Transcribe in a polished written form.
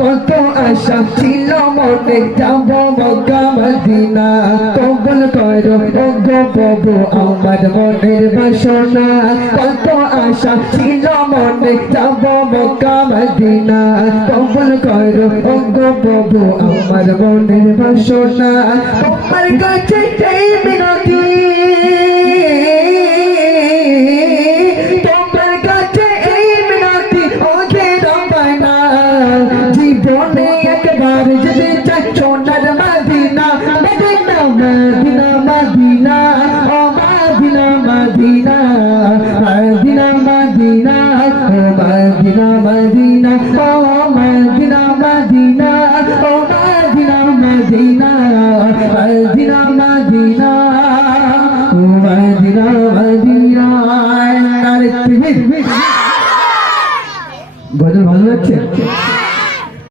কত আশা ছিল মনে যাব মক্কা মদিনা কবুল করো ওগো প্রভু আমার মনের বাসনা কত আশা ছিল মনে যাব মক্কা মদিনা কবুল করো ওগো প্রভু আমার মনের বাসনা তোমার কাছে চাই মিনতি জীবনে